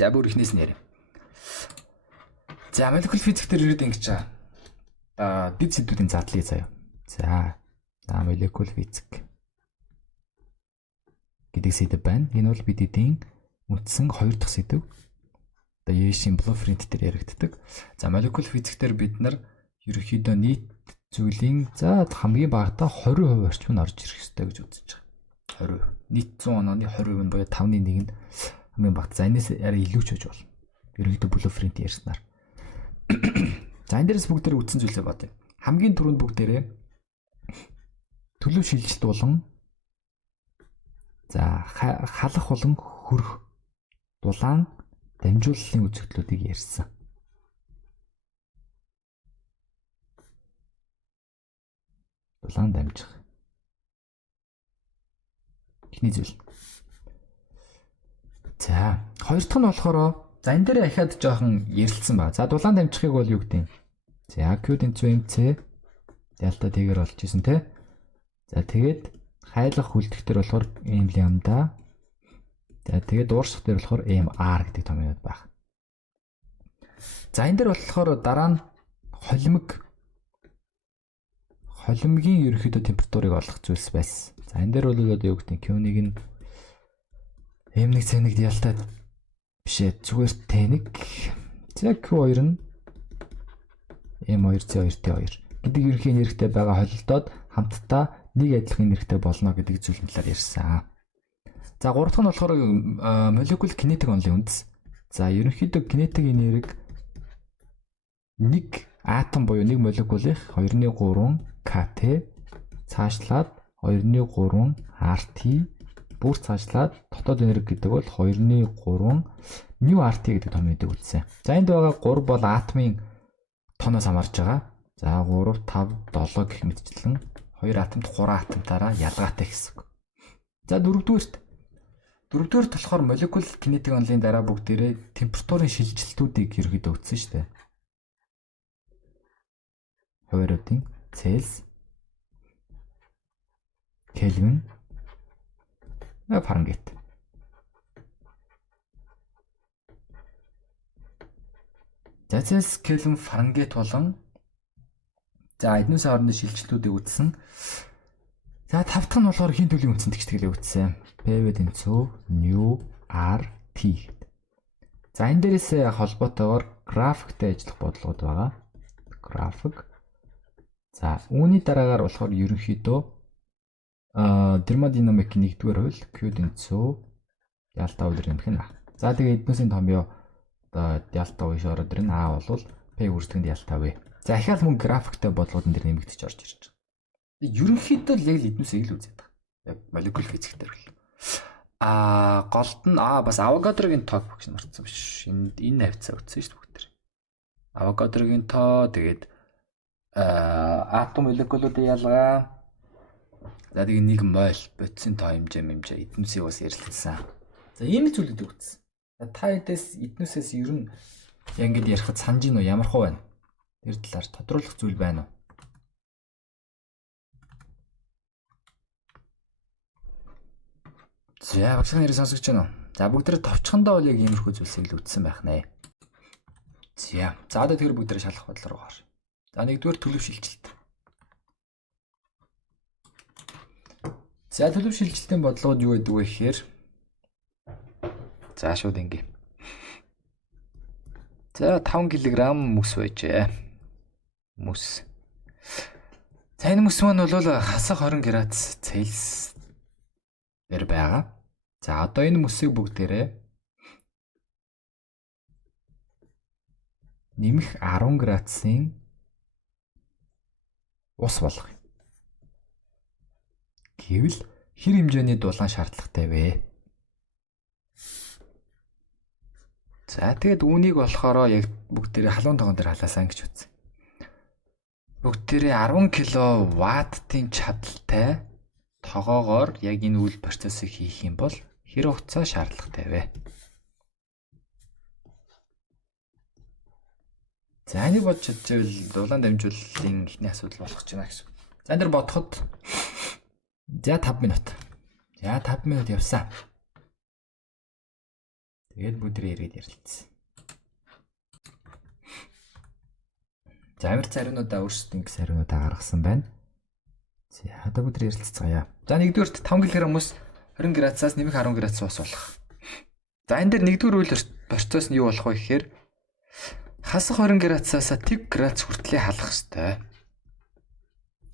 За бүр ихнээс нь яриа. За молекул физик дээр ирээд ингэж байгаа. Дэд сэдвүүдийн задлыг заяа. За молекул физик гэдэг сэдв байна. Энэ бол бид эдийн үндсэн 2 дахь сэдв. Одоо Яшин блуфринт дээр яригддаг. За молекул физик дээр бид нар ерөнхийдөө нийт зүйлийн за хамгийн багадаа 20% орчим нь орж ирэх ёстой гэж үзэж байгаа. 20%. Нийт 100 онооны 20% нь буюу 5-1 нь хамгийн багт. За энэс арай илүү ч байж болно. Ерөнхийдөө блуфринт ярьснаар. За энэ дээрээс бүгд дээр үтсэн зүйлээ бодъё. Хамгийн түрүүнд бүгдээрээ төлөв шилжилт болон за халах болон хөрөх дулаан дамжууллын үзэгдлүүдийг ярьсан. Дулаан дамжих. Эхний зүйл. За хоёр дахь нь болохоор за энэ дээр ахаад жоохон ярилцсан ба. За дулаан дамжихыг бол юу гэдэг юм? За Q тэнцүү MC delta T-гээр болж исэн те. За тэгээд хайлах хүлдэх дээр болохоор m лямбда. За тэгээд дуурших дээр болохоор mr гэдэг томьёод байх. За энэ дээр болохоор дараа нь холимгийн ерөнхийдөө температурыг олох зүйлс байсан. За энэ дээр бол одоо юу гэдэг нь Q1 нь m1 c1 delta бишээ зүгээр T1. За Q2 нь m2 c2 T2 гэдэг ерөнхий нэрхтэй байгаа холилдоод хамтдаа нэг адилхан нэрхтэй болно гэдэг зүйлийн талаар ярьсан. За гурав дахь нь болохоор молекул кинетик онлын үндэс. За ерөнхийдөө кинетикийн нэрийг нэг атом буюу нэг молекулын 2-3 kT цаашлаад 2-3 RT бүр цаашлаад дотоод энерги гэдэг бол 2-3 μRT гэдэг томьёодыг үлдсэн. За энд байгаа 3 бол атомын тоноос хамаарж байгаа. За 3, 5, 7 гэх мэтчлэн 2 атомд 3 атомтаараа ялгаатай гэсэн үг. За дөрөвдүгээрт болохоор молекул кинетик онлын дараа бүгдээрээ температурын шилжилтүүдийг ерөөдөө үтсэн шүү дээ. Хуваарьуудын Цельс, Кельвин, Фаренгейт. За Цельс, Кельвин, Фаренгейт болон за эднээс хоорондын шилжилтүүдийг үтсэн. За тав дахь нь болохоор хин төлөвийн үндсэн тэгшгэлийг үтсэн. PV тэнцүү nu RT гэдэг. За энэ дээрээс холбоотойгоор графиктэй ажиллах бодлогод байгаа. График. За үүний дараагаар болохоор ерөнхийдөө термодинамикийн 1-р хууль Q тэнцүү delta үлрэх юм байна. За тэгээ эднээсийн томьёо одоо delta уу шороод ирнэ. А бол P үржлэгэнд delta V. За ахаал мөн графиктэй бодлогодон дээр нэмэгдэж орж ирж байгаа. Ерөнхийдөө л яг л эднээсээ л үзээд байгаа. Яг молекул физик дээр бол. Голд нь бас Авогадрогийн тоог багш марцсан биш. Энэ хавцаа үтсэн шүү дээ бүгд. Авогадрогийн тоо тэгээд атом молекулуудын ялгаа. За тэгээд нэг моль бодисын тоо хэмжээ эднээсээ бас ярилцсан. За ийм л зүйлүүд үтсэн. Та эдээс эднээсээс ер нь яг ингэж ярихад санаж гин үү ямар хөө байна? Тэр талаар тодруулах зүйл байна уу? За багшийн нэрийг сонсогч байна уу? За бүгдээ товчхондоо бол яг иймэрхүү зүйлсийг л үтсэн байх нэ. За одоо тэр бүгдээ шалах бодлоо руу гарах. За нэгдүгээр төлөв шилжилт. За төлөв шилжилтийн бодлогод юу гэдэг вэ гэхээр за шууд ингэ. За 5 кг мөс байжээ. Мөс. За энэ мөс маань бол хасах 20 градус Цельс дээр байгаа. За одоо энэ мөсийг бүгдээрээ нэмэх 10 градусын ус болгох. Гэвэл хэр хэмжээний дулаан шаардлагатай вэ? За тэгэд үүнийг болохоор яг бүгдээрээ халуун тогон дээр халаасан гэж үзье. Бүгдээрээ 10 кВт-ийн чадалтай тогоогоор яг энэ үйл процессыг хийх юм бол хэр хугацаа шаардлагатай вэ? За энийг бодож чадчихвал дулаан дамжууллын ихний асуудал болох ч байна гэсэн. За энэ дэр бодоход за 5 минут. За 5 минут явсан. Тэгээд бүдрээ ирээд ярилцсан. За амир цариунуудаа өөрсдөө ингэ цариунуудаа гаргасан байна. За одоо бүдрээ ярилцгаая. За нэгдүгээрт 5 кг хүмүүс 20 градусаас нэмэх 10 градус ус болох. За энэ дээр нэгдүгээр үйл процесс нь юу болох вэ гэхээр хасах 20 градусаас тэг градус хүртлээр халах ёстой.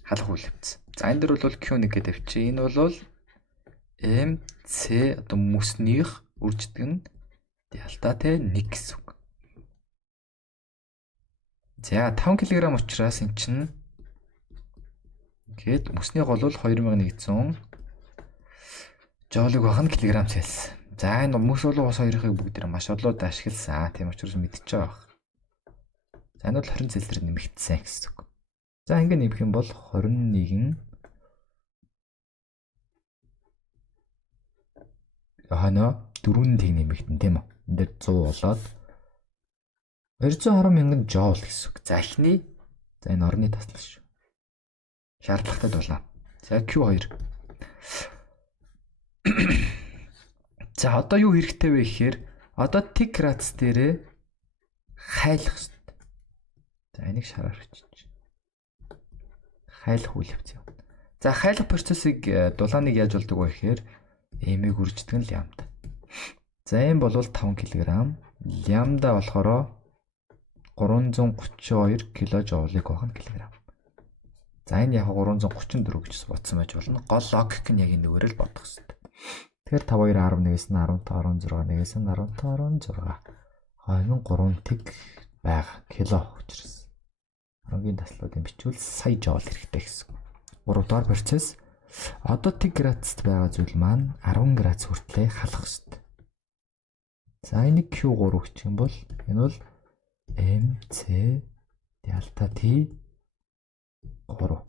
Халах үйл явц. За энэ дээр бол Q1 гэдэг авчи. Энэ бол MC одоо мөснийх үрждэг нь дельтатэй 1 гэсэн үг. За 5 кг учраас эн чинь гээд мөснийх бол 2100 жоулыг бахан килограмм Цельс. За энэ мөс болон ус хоёрыг бүгдээр маш олоод ашигласан. Тийм учраас мэдчихэж байгаа. За энэ бол 20 Цельсээр нэмэгдсэн гэсэн үг. За ингэ нэмэх юм бол 21 хана 4-н тэг нэмэгдэн тийм үү. Энд дээр 100 болоод 210 мянган жоул гэсэн үг. За эхний за энэ орны таслал шүү. Шаардлагатай дулаан. За Q2. За одоо юу хэрэгтэй вэ гэхээр одоо тэг градус дээрээ хайлах хэрэгтэй. За энийг шараар өччих. Хайлах үйл явц юм. За хайлах процессыг дулааныг яаж болдог вэ гэхээр эмийг үрждэг нь лямбда. За эм бол 5 кг. Лямбда болохоор 332 кJ-ыг бахан килограмм. За энэ яг 334 гэж бодсон байж болно. Гол логик нь яг энэ нүгээрэл бодох хэрэгтэй. Тэгэхээр 5 2 11-ээс нь 15 16-ээс нь 15 16. Хойно 3 тэг байгаа кило учраас. Хамгийн таслуудын бичвэл сая жоул хэрэгтэй гэсэн. 3 дахь процесс одоо тэг градуст байгаа зүйл маань 10 градус хүртлээр халах хэрэгтэй. За энийг Q3 гэх юм бол энэ бол MC дельта T 3.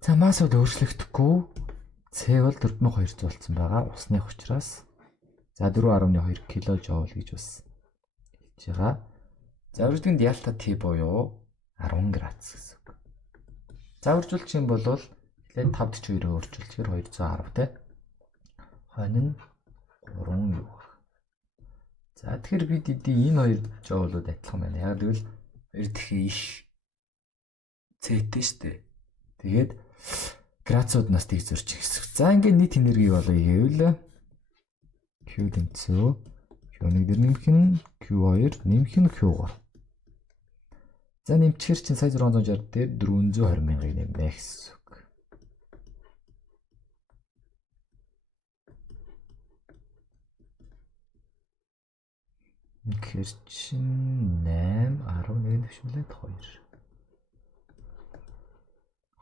За массууд өөрчлөгдөхгүй. С бол 4200 болсон байгаа. Усных учраас за 4.2 кJ гэж бас хэлж байгаа. За үрждэг дельта T буюу 10 градус гэсэн үг. За үржүүлж юм бол эхлээд 5-42-оор өөрчилчихээр 210 те. Хойно нь 3 юу. За тэгэхээр бид энэ хоёр жоулууд адилхан байна. Яг л хоёр дахин их Цтэй штэ. Тэгээд градусууднаас тийг зөрчих хэсэг. За ингээд нийт энерги болоо гэвэл Q тэнцүү Q1 дээр нэмэх нь Q2 нэмэх нь Q3. За нэмчихэр чинь сая 660 дээр 420 мянгаыг нэмнэ гэсэн үг. Тэгэхээр чинь 8 11 төвшүүлээд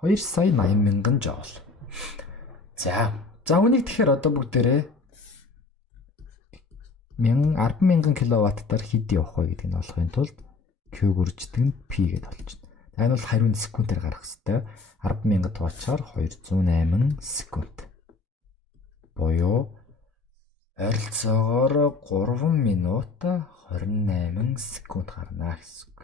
2 сая 80 мянган жоул. За үнийг тэгэхээр одоо бүгдээрээ 10 мянган киловаттаар хэд явах вэ гэдгийг нь олохын тулд Q гүрждэг нь P гэдээ болчихно. За энэ бол хариуны секундээр гарах хэрэгтэй. 10 мянган тооцоор 208 секунд. Буюу ойролцоогоор 3 минут 28 секунд гарна гэсэн үг.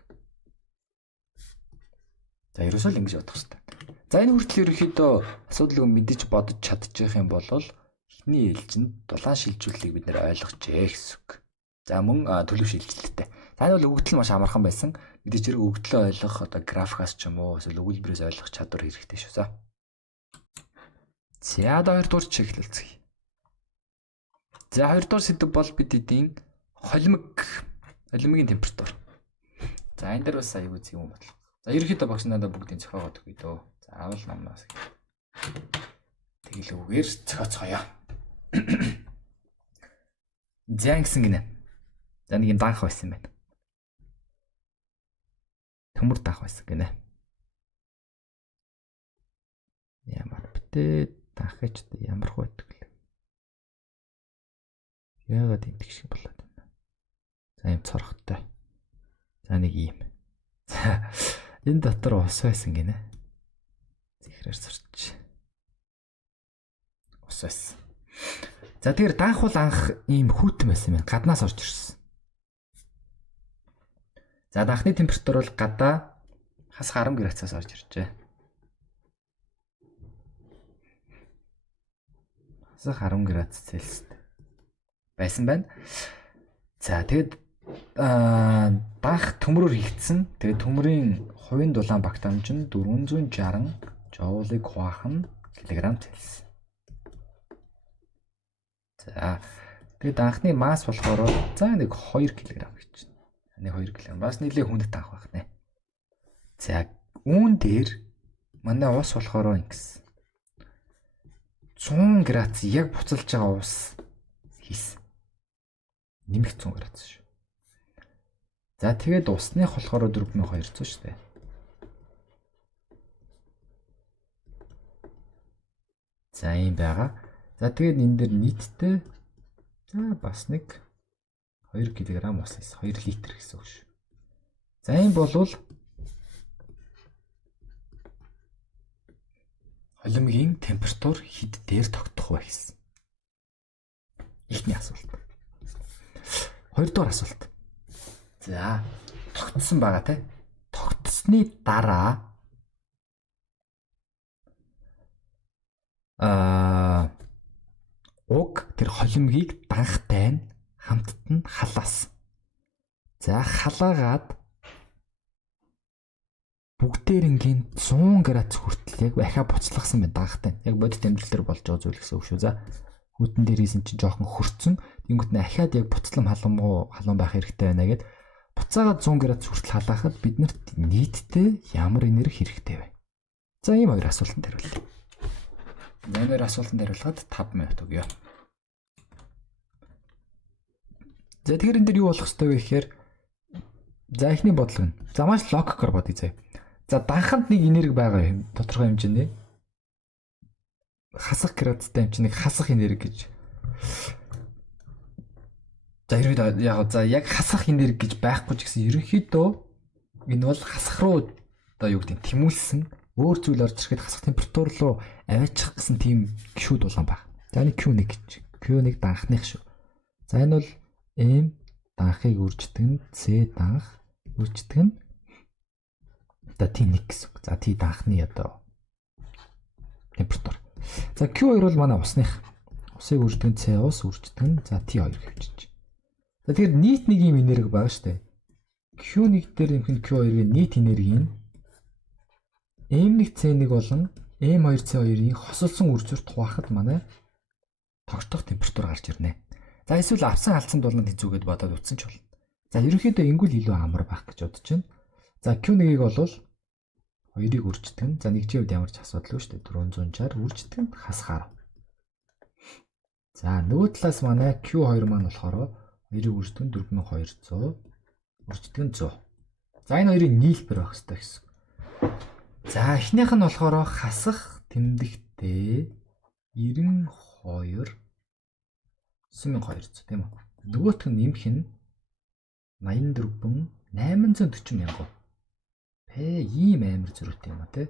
За ерөөсөө л ингэж бодох хэрэгтэй. За энэ хүртэл ерөөхдөө асуудалгүй мэдэж бодож чадчих юм бол эхний ээлжинд дулаан шилжүүлэлийг бид нэр ойлгожээ гэсэн үг. За мөн төлөв шилжилттэй. За энэ бол өгөгдөл маш амархан байсан. Мэдээж хэрэг өгөгдлөө ойлгох одоо графикаас ч юм уу эсвэл өгүүлбэрээс ойлгох чадвар хэрэгтэй шүү. За одоо 2 дугаар чиглэлцгээе. За 2 дугаар сэдв бол бид эдийн холимогийн температур. За энэ дээр бас аюул зүй юм бодлоо. За ерөнхийдөө багш надад бүгдийг зохиогоод өгье дөө. Заавал намнаас тэглүүгээр зохиоцгоё. За ингэсэн гинэ. За нэг юм данх байсан юм байна. Төмөр данх байсан гинэ. Ямар битээ данхч ямар хөөдөг л. Яагаад энэ шиг болоод байна. За юм цорхтой. За нэг юм. За энэ дотор ус байсан гинэ. Зихрээр сурч. Ус байсан. За тэгэхээр данх бол анх ийм хүүтэн байсан юм байна. Гаднаас орж ирсэн. За данхны температур бол гадаа хас 10 градусаас орж иржээ. Хас 10 градус Цельсиэд. байсан байна. За тэгээд данх төмрөөр хийгдсэн. Тэгээд төмрийн хувийн дулаан багтаамж нь 460 жоулыг хуваах нь килограмм Цельс. За тэгээд анхны масс болохоор за нэг 2 кг гэж байна. Нэг 2 кг. Бас нэлээд хүнд данх байх нэ. За үүн дээр манай ус болохоор ингэсэн. 100 градус яг буцалж байгаа ус хийсэн. Нэмэх 100 градус шүү. За тэгээд усных болохоор 4200 шүү дээ. За ийм байгаа. За тэгээд энэ дээр нийтдээ за бас нэг 2 кг ус хийсэн. 2 литр гэсэн үг шүү. За ийм болвол холимгийн температур хэд дээр тогтох вэ гэсэн. Эхний асуулт. Хоёрдугаар асуулт. За тогтсон байгаа те. Тогтсны дараа уг тэр холимгийг данхтай нь хамтд нь халаас. За халаагаад бүгдээрингийн 100 градус хүртэл яг ахаа буцлагсан байна данхтай. Яг бодит амьдрал дээр болж байгаа зүйл гэсэн үг шүү. За хүтэн дээр хийсэн чинь жоохон хөрцөн. Тэнгүүт нь ахаад яг буцлам халуун байх хэрэгтэй байна гэд буцаагаад 100 градус хүртэл халаахад биднэрт нийтдээ ямар энерги хэрэгтэй вэ? За ийм хоёр асуултанд хариулъя. Нэмэр асуултанд хариулахад 5 минут өгье. За тэгэхээр энэ дээр юу болох ёстой вэ гэхээр за эхний бодлого нь. За маш логикоор бодъё заяа. За данханд нэг энерги байгаа юм. Тодорхой хэмжээний хасах градустай хэмжээний хасах энерги гэж. За яг хасах энерги гэж байхгүй ч гэсэн ерөнхийдөө энэ бол хасах руу одоо юу гэдэг тэмүүлсэн өөр зүйл орж ирэхэд хасах температур руу аваачих гэсэн тийм Q дулаан баг. За энэ Q1 гэж. Q1 данхных шүү. За энэ бол M данхыг үрждэг нь C данх үрждэг нь одоо T1 гэсэн. За T данхны одоо температур. За Q2 бол манай усных. Усыг үрждэг нь C ус үрждэг нь за T2 гэвчиж. За тэгэхээр нийт нэг юм энерги байгаа шүү дээ. Q1 дээр нэмэх нь Q2-ийн нийт энерги нь M1 C1 болон M2 C2-ийн хосолсон үр зүрт хуваахад манай тогтох температур гарч ирнэ. За эсвэл авсан алдсан дулаанд хэзүүгээд бодоод утсан ч болно. За ерөнхийдөө ингүүл илүү амар байх гэж бодож байна. За Q1-ийг бол 2-ыг үрждэг нь за нэгжийн хувьд ямар ч асуудал шүү дээ. 460 үрждэг нь хасгаар. За нөгөө талаас манай Q2 маань болохоор 2-ыг үрждэг нь 4200 үрждэг нь 100. За энэ хоёрын нийлбэр байх хэрэгтэй гэсэн. За эхнийх нь болохоор хасах тэмдэгтээ 92 9200 тийм үү. Нөгөөх нь нэмэх нь 84 840 мянга. Ийм амар зөрүүтэй юм а тий.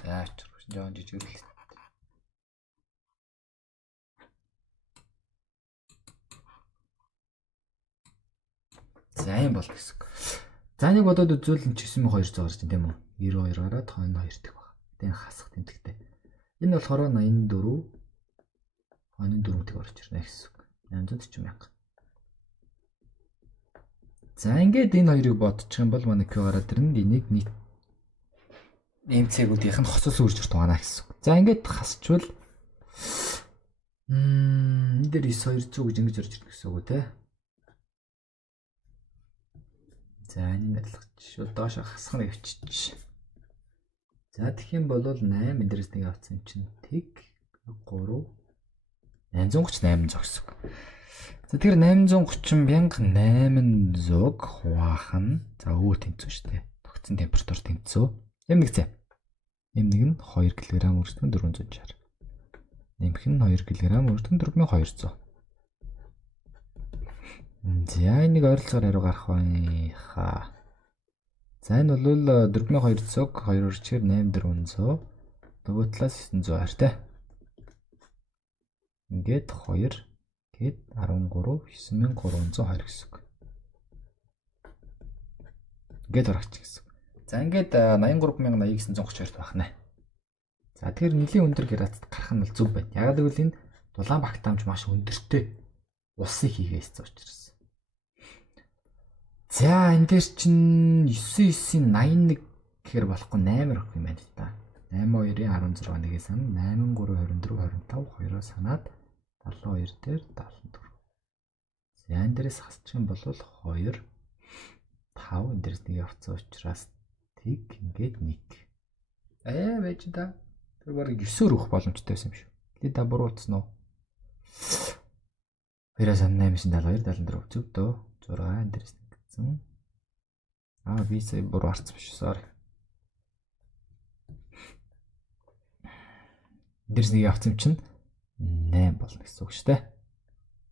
За жоо жижигэл. За юм бол гэсэн. За нэг бодоод үзвэл 9200 гарч байна тийм үү? 92 гараад хойно 2 дэх баг. Тэгээ хасах тэмдэгтэй. Энэ болохоор 84 хойно 4 дэх орж ирнэ гэсэн. 840 мянга. За ингээд энэ хоёрыг бодчих юм бол манай Q гараад ирнэ. Энийг нийт MC-гүүдийнх нь хоцолсон үржирт байна гэсэн. За ингээд хасчвал энэ дээр 9200 гэж ингэж орж ирнэ гэсэн үг үү те. За энэ адилхан шүү. Доош хасах нь явчих. За тэгэх юм бол 8 эндээс нэг авсан чинь тэг 3 830 800 гэсэн. За тэгэхээр 830 мянга 800 хуваах нь за өөр тэнцүү шүү дээ. Тогтсон температур тэнцүү. M1 зэ. M1 нь 2 кг үрждэг 460. Нэмэх нь 2 кг үрждэг 4200. За энийг ойролцоогоор хариу гарах байхаа. За энэ бол 4200-г 2 үржихээр 8400. Нөгөө талаас 900 хартай. Ингээд 2 гээд 13 9320 гэсэн. Ингээд орчих гэсэн. За ингээд 83932 байх нэ. За тэгэхээр нэлийн өндөр градусд гарах нь бол зөв байна. Яг гэвэл энэ дулаан багтаамж маш өндөртэй улсын хийгээс учраас. За энэ дээр чинь 99-81 гэхээр болохгүй 8 өгөх юм байна л да. 82-16 нэгээ санаа 83-24-25 2-оо санаад 72 дээр 74. За энэ дээрээс хасчих юм бол 2 5 энэ дээрээс нэг явцсан учраас тэг ингээд 1. Байж та. Тэр барыг 9-оор өгөх боломжтой байсан юм шүү. Лида буруутсан уу? 2-8-72-74 зөв дөө. 6 энэ дээрээс нэгдсэн. Би сая буруу харсан биш. Sorry. Дээрс нэг явцсан чинь 8 болно гэсэн үг шүү дээ.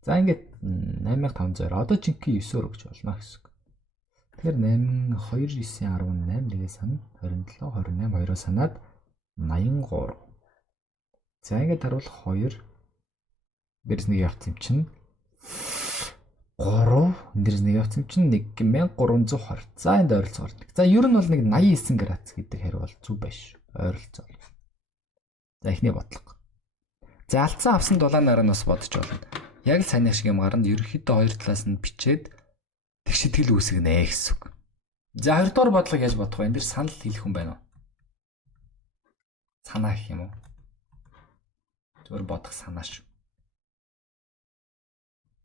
За ингээд 8500. Одоо жинхэнэ 9-оор өгч болно гэсэн үг. Тэгэхээр 8 2 9 18 нэгээ санаа 27 28 2-оо санаад 83. За ингээд харуул 2 дээрс нэг явцсан чинь 3 дээрс нэг явцсан чинь 1320. За энд ойролцоогоор нэг. За ер нь бол нэг 89 градус гэдэг хариу бол зүг байш. Ойролцоо. За эхний бодлого. За алдсан авсан дулаанаар нь бас бодож болно. Яг л сайн шиг юм гарна. Ерөнхийдөө хоёр талаас нь бичээд тэгшитгэл үүсгэнэ гэсэн үг. За хоёрдугаар бодлого яаж бодох вэ? Энд дэр санал хэлэх хүн байна уу? Санаа гэх юм уу? Зөвхөн бодох санаа шүү.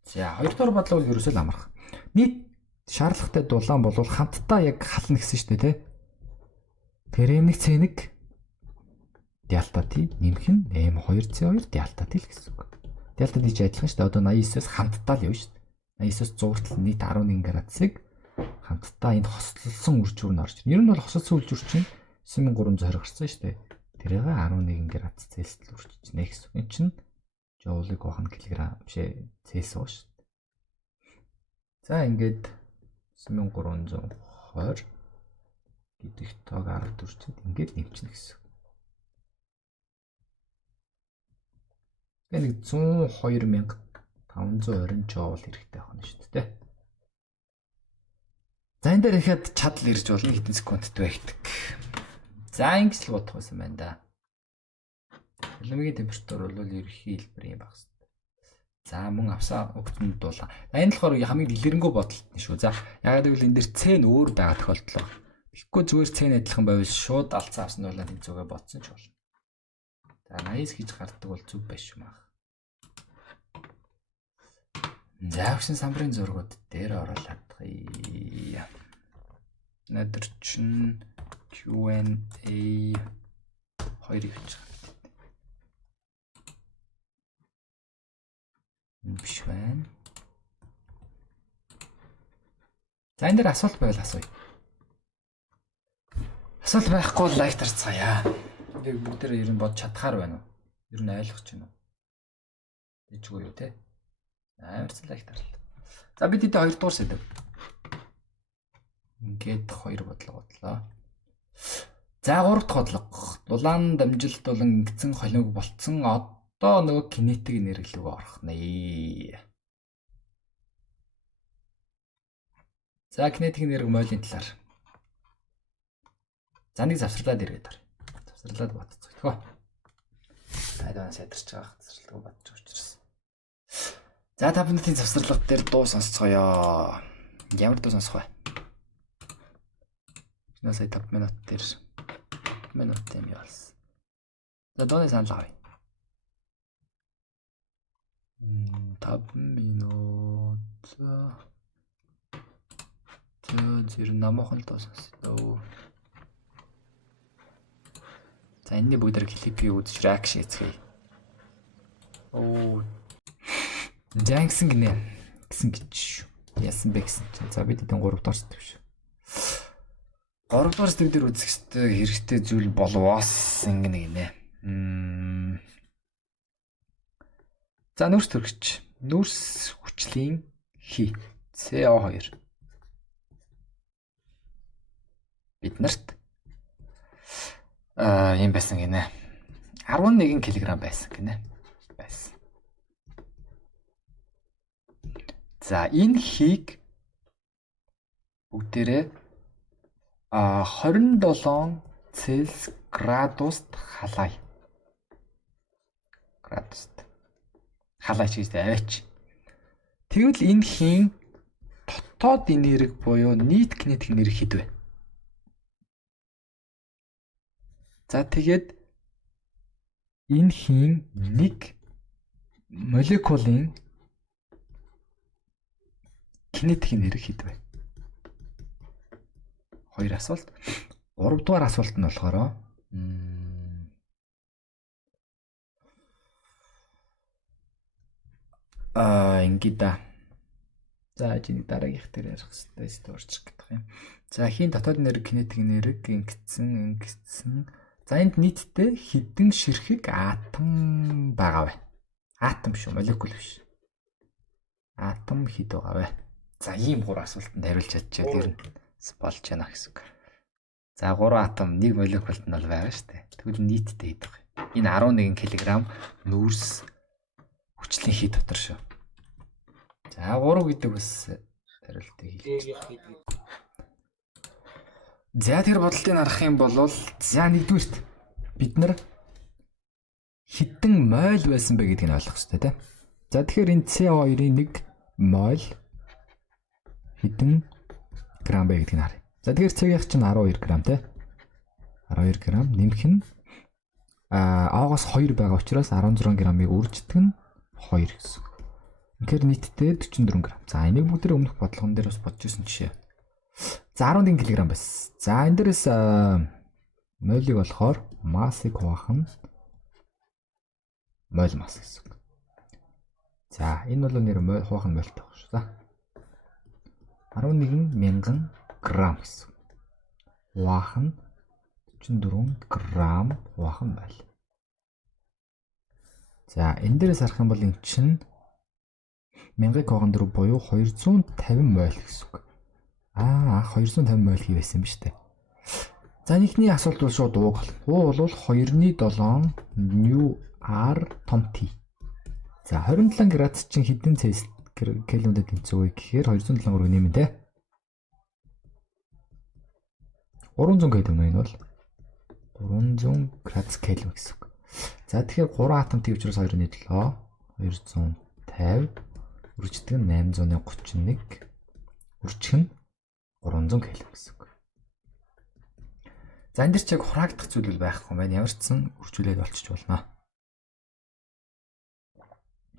За хоёрдугаар бодлого бол ерөөсөө л амарх. Нийт шаардлагатай дулаан бол хамтдаа яг хална гэсэн шүү дээ, тэ? Тэгэхээр M1C1 delta T нэмэх нь M2C2 delta T л гэсэн үг. Delta T ч адилхан шүү дээ. Одоо 89-аас хамтдаа л явна шүү дээ. 89-аас 100-т нийт 11 градусыг хамтдаа энд хослолсон үржүүр нь орж ирнэ. Ер нь бол хослолсон үржүүр чинь 9320 гарсан шүү дээ. Тэрийг 11 градус Цельсиэд үржижнэ гэсэн үг. Энэ чинь жоулыг гоох нь килограмм бишээ Цельсиус шүү дээ. За ингээд 9320 гэдэг тоог 14-д ингээд нэмчихнэ гэсэн үг. Нэг 102,520 жоул хэрэгтэй байна шүү дээ. За энэ дээр ихэд чадал ирж болно хэдэн секундд байдаг. За ингэж л бодох байсан байна да. Хөлмөгийн температур бол ерөнхий хэлбэр юм баг шүү дээ. За мөн авсан өгцөнд дуулаа. Энэ болохоор хамгийн илэрэнгүй бодолт нь шүү. За ягаад гэвэл энэ дээр C нь өөр байгаа тохиолдол байна. Тэгэхгүй зүгээр C нь адилхан байвал шууд алдсан авсан дуулаа энэ зүгээ бодсон ч болно. За 80 гэж гардаг бол зүг байш юм аа. За өгсөн самбарын зургууд дээр оруулаад гая. Надад чинь Q&A 2-ыг хийж байгаа. Биш байна. За энэ дээр асуулт байвал асууя. Асуулт байхгүй бол лайк тарцгаая. Энийг бүгдээрээ ер нь бодож чадхаар байна уу? Ер нь ойлгож байна уу? Дэжгүй юу те? Амарсан лайк тарлаа. За бид хэдэ 2 дугаар сэдв. Ингээд 2 бодлого бодлоо. За 3 дахь бодлого. Дулаан дамжилт болон ингэсэн холимог болцсон одоо нөгөө кинетик энерги рүү орох нэ. За кинетик энерги молийн талаар. За нэг завсарлаад ирээд ор. Завсарлаад бодцгоо. Айдаа сайдарч байгаа завсралгүй бодож учраас. За 5 минутын завсралга дээр дуу сонсцгоё. Ямар дуу сонсох вэ? Шинэ сая 5 минут дээр 5 минут юм яалс. За дууны санал авъя. 5 минут. За зэр намаахан дуу сонсдоо. За энэний бүгдээр клипийг үзэж реакшн хийцгээе. Оо Жангсан гинэ гэсэн гэж шүү. Яасан бэ гэсэн чинь. За бид хэдэн 3 дугаар сэдв шүү. 3 дугаар сэдв дээр үзэх хэрэгтэй зүйл болвоос ингэнэ гинэ. За нүүрс төрөгч. Нүүрс хүчлийн хий. CO2. Бид нарт юм байсан гинэ. 11 кг байсан гинэ. Байсан. За энэ хийг бүгдээрээ 27 Цельс градуст халаая. градуст. Халаач гэдэг аваач. Тэгвэл энэ хийн дотоод энерги буюу нийт кинетик энерги хэд вэ? За тэгээд энэ хийн нэг молекулын кинетик энерги хэд вэ? Хоёр асуулт. 3 дугаар асуулт нь болохоор ингээд да. За чиний дараагийнх дээр ярих хэрэгтэй стойрч гэдэг юм. За хийн дотоод энерги кинетик энерги ингэсэн. За энд нийтдээ хэдэн ширхэг атом байгаа вэ? Атом шүү, молекул биш. Атом хэд байгаа вэ? За ийм 3 асуултанд хариулж чадчихвал ер нь болж байна гэсэн үг. За 3 атом нэг молекулд нь бол байгаа шүү дээ. Тэгвэл нийтдээ хэд вэ? Энэ 11 кг нүүрс хүчлийн хий дотор шүү. За 3 гэдэг бас хариултыг хэлчих. За тэр бодлыг харах юм бол за нэгдүгürt бид нар хэдэн моль байсан бэ гэдгийг ойлгох хэрэгтэй тийм. За тэгэхээр энэ CO2-ийн 1 моль хэдэн грамм бэ гэдгийг харъя. За тэгэхээр C-ийнх чинь 12 грамм тийм. 12 грамм нэмэх нь А-гоос 2 байгаа учраас 16 граммыг үрждэг нь 2 гэсэн. Тэгэхээр нийтдээ 44 грамм. За энийг бүгдээ өмнөх бодлогон дээр бас бодож ирсэн жишээ. За 11 кг байсан. За энэ дээрээс молийг болохоор массыг хуваах нь моль масс гэсэн. За энэ бол нэр моль хуваах нь мольтой баг шүү. За 11,000 грамм гэсэн. Хуваах нь 44 грамм хуваах нь моль. За энэ дээрээс харах юм бол эн чинь 1000-ыг хуваах нь 4 буюу 250 моль гэсэн үг. 250 моль хийвэсэн юм шүү дээ. За нэгний асуулт бол шууд ууг бол. Уу бол 2.7 νr том T. За 27 градус чинь хэдэн Кельвиндээ тэнцүү вэ гэхээр 207 руу нэмэн тэ. 300 Кельвин энэ бол 300 градус Кельвин гэсэн үг. За тэгэхээр 3 атомтой учраас 2.7 250 үрждэг нь 831 үржих нь 300 Кельвин гэсэн үг. За энэ дэр чиг хураагдах зүйл байхгүй байна. Ямар ч сан үржүүлээд болчих болно.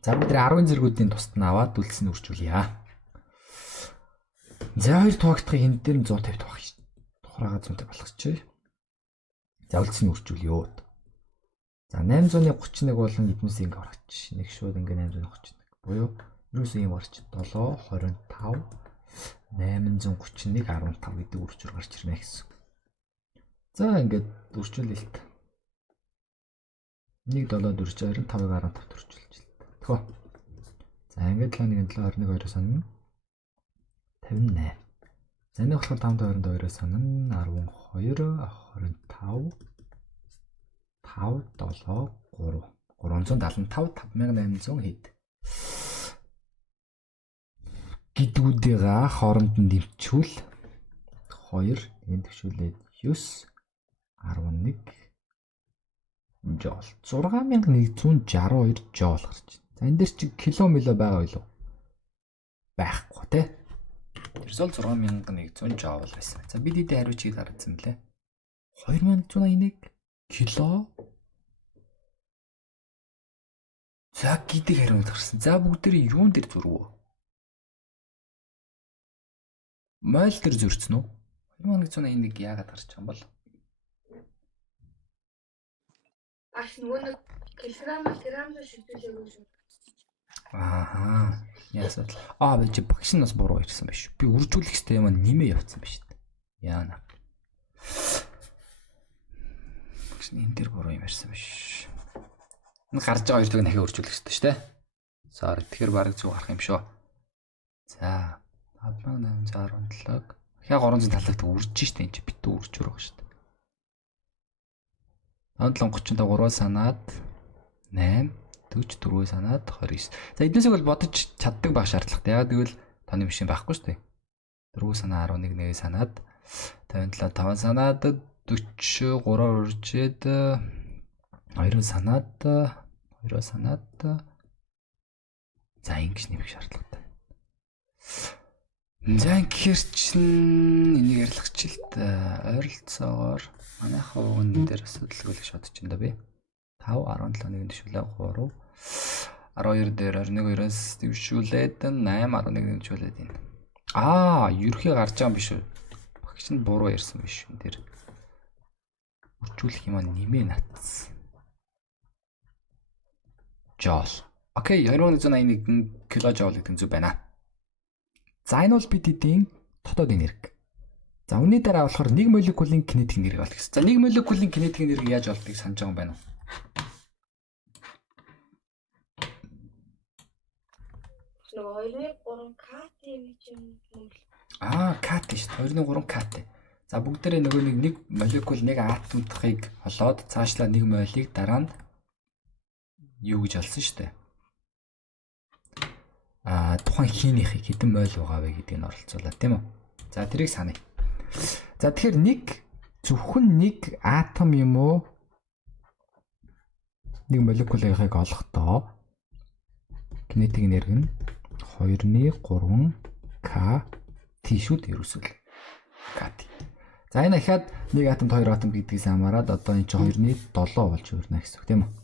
За бид 10 зэргүүдийн тусад нь аваад үлдсэн үржүүлье. За хоёр тугагдахыг энэ дээр 150 тугах шүү. Хураагаа 150 болгочихъя. За үлдсэн үржүүлье. За 831 болон эднээс ингэ орчих. Нэг шууд ингэ 831 буюу юусэн юм орчих. 7 25 831 15 гэдэг үржүүр гарч ирнэ гэсэн. За ингээд үржүүлээ л та. 1 7 4 25-ыг 15 төрүүлж л та. Тэгвэл. За ингээд 7 1 7 21 2-оос сонно 58. За энэ болохоор 5 22-оос сонно 12 25 5 7 3 375 5800 хэд. Гэдгүүдээ хооронд нь дэмжүүл 2 энд төвшүүлээд 9 11 жоул 6162 жоул гарч байна. За энэ дээр чи киломило байгаа юу? Байхгүй тий. Тэрсэл 6100 жоул байсан. За бид эдээ хариу чиг гаргацсан мөлий. 2181 кило. За гэдэг хариу гарсан. За бүгдээ юун дээр зурв? Моль дээр зурцсан уу? 2181 яагаад гарч байгаа юм бол? Нөгөө килограмм шигдүүлээгүй шүү. Ааха. Яасаа. Би чи багш нь бас буруу ирсэн биш. Би үржүүлэх ёстой юм нэмээ явцсан биш. Яана. Багш нь энэ дээр буруу юм ярьсан биш. Энэ гарч байгаа хоёр тийг дахиад үржүүлэх ёстой шүү дээ. Sorry. Тэгэхээр бараг зүг гарах юм шүү. За 5817 хяг 300 талаагт үржиж штэ энэ чи битүү үржүүр байгаа штэ. 735 3 санаад 8 44 санаад 29. За эднээсийг бол бодож чаддаг байх шаардлагатай. Яагаад гэвэл тооны машин байхгүй штэ. 4 санаа 11 1 санаад 57 5 санаад 43 үржээд 2 санаад 2-оо санаад за ингэж нэмэх шаардлагатай. За ингэхэр чин энийг ярилцах ч л да ойролцоогоор манайхаа уган дээр асуудалгүй л шатж байна да би. 5 17 1 төшөөлөө 3 12 дээр 21-2-оос дэвшүүлээд 8 11 дэвшүүлээд энэ. Ерхий гарч байгаа юм биш үү? Багш нь буруу ярьсан биш юм дээр. Үржүүлэх юм нэмээ натсан. Joule. Окей, 2181 кJ гэдэг нь зүг байна. За энэ бол бид эдийн дотоод энерги. За үүний дараа болохоор 1 молекулын кинетик энерги олох гэсэн. За 1 молекулын кинетик энерги яаж олдгийг санаж байгаа юм байна уу? Нөгөө 2-3 КТ чинь юм. КТ шүү дээ. 2-3 КТ. За бүгдээрээ нөгөө нэг молекул нэг атомдохыг олоод цаашлаа 1 молийг дараа нь юу гэж олсон шүү дээ. Тухайн хийнийхийг хэдэн моль байгаа вэ гэдгийг нь оролцуулаад тийм үү? За тэрийг саная. За тэгэхээр зөвхөн нэг атом юм уу? Нэг молекулынхыг олохдоо кинетик энерги нь 2-3 КТ шүү дээ ерөөсөө. КТ. За энэ дахиад нэг атомд 2 атом гэдгээс хамаарат одоо энэ чинь 2-7 болж өрнө гэсэн үг тийм үү?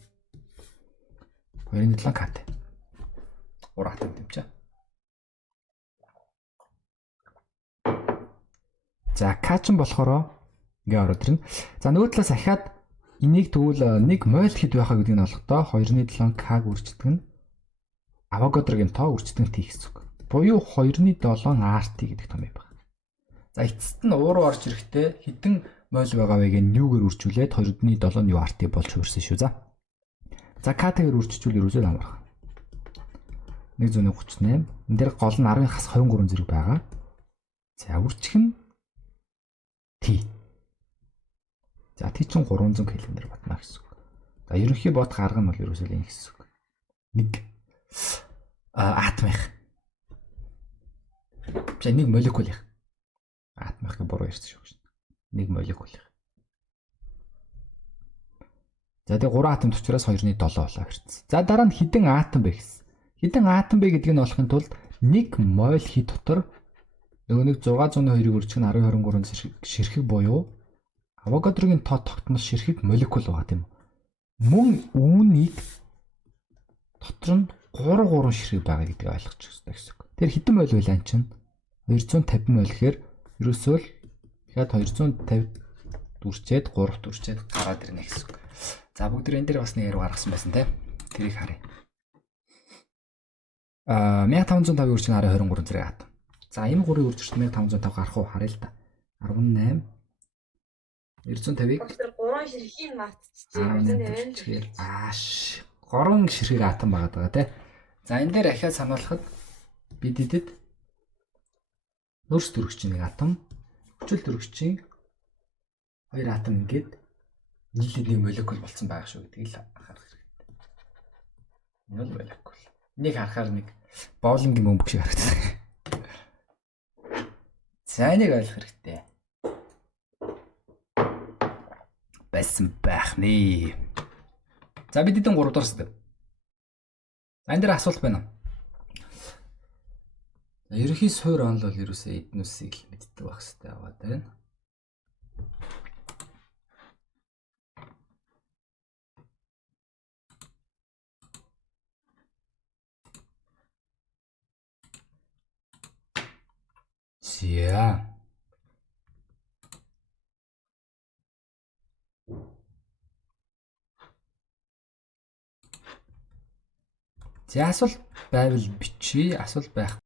2-7 КТ. 3 атом тэмчээ. За К ч болохоор ингээ ороод ирнэ. За нөгөө талаас ахаад энийг тэгвэл 1 моль хэд байхаа гэдгийг нь олохдоо 2-7 К-г үрждэг нь Авогадрогийн тоо үрждэг нь Т гэсэн үг. Буюу 2-7 RT гэдэг том юм байна. За эцэст нь ууруу орж ирэхдээ хэдэн моль байгаа вэ гэж нүүгээр үржүүлээд 2-7 нь юу RT болж хөрсөн шүү. За К-гээр үржижүүл ерөөсөө амарх. 138. Энд дээр гол нь 10-аас 23 зэрэг байгаа. За үржих нь Т. За Т чинь 300 км батна гэсэн үг. За ерөнхий бодох арга нь бол ерөөсөө энэ гэсэн үг. Нэг атомын. За нэг молекулын. Атомын буруу ярьсан шүү. Нэг молекулын. За тэгээ 3 атомд учраас 2-7 болоо хэрцсэн. За дараа нь хэдэн атом бэ гэсэн. Хэдэн атом бэ гэдгийг нь олохын тулд 1 моль хий дотор нөгөө нэг 602-ыг үржих нь 1023 ширхэг буюу Авогадрогийн тоо тогтмол ширхэг молекул байгаа тийм үү. Мөн үүнийг дотор нь 3 ширхэг байгаа гэдгийг ойлгочих хэрэгтэй гэсэн үг. Тэр хэдэн моль вэ ан чинь? 250 моль гэхээр ерөөсөө л дахиад 250 дүрчээд 3 дүрчээд гараад ирнэ гэсэн үг. За бүгд энэ дээр бас нэг яруу гаргасан байсан те. Тэрийг харъя. 1505-ыг үржих нь 1023 зэрэг атом. За энэ 3-ыг үржих 1505 гарах уу харъя л да. 18 950-ыг 3 ширхгийн мартчихжээ. 3 ширхэг атом байгаа те. За энэ дээр ахиад сануулхад бид эдэд нөрс дөрвөгчийн нэг атом, хүчил дөрвөгчийн 2 атом ингээд нийлээд нэг молекул болсон байгаа шүү гэдгийг л анхаарах хэрэгтэй. Энэ бол молекул. Энийг харахаар нэг боулингийн бөмбөг шиг харагдана. За энийг ойлгох хэрэгтэй. Байсан байх нэ. За бид эдэн 3 дугаар сэдв. Энэ дээр асуулт байна. Ерөнхий суур онол бол ерөөсөө эднүсийг л мэддэг байх хэрэгтэй аваад байна. За. За асуулт байвал бичиж, асуулт байх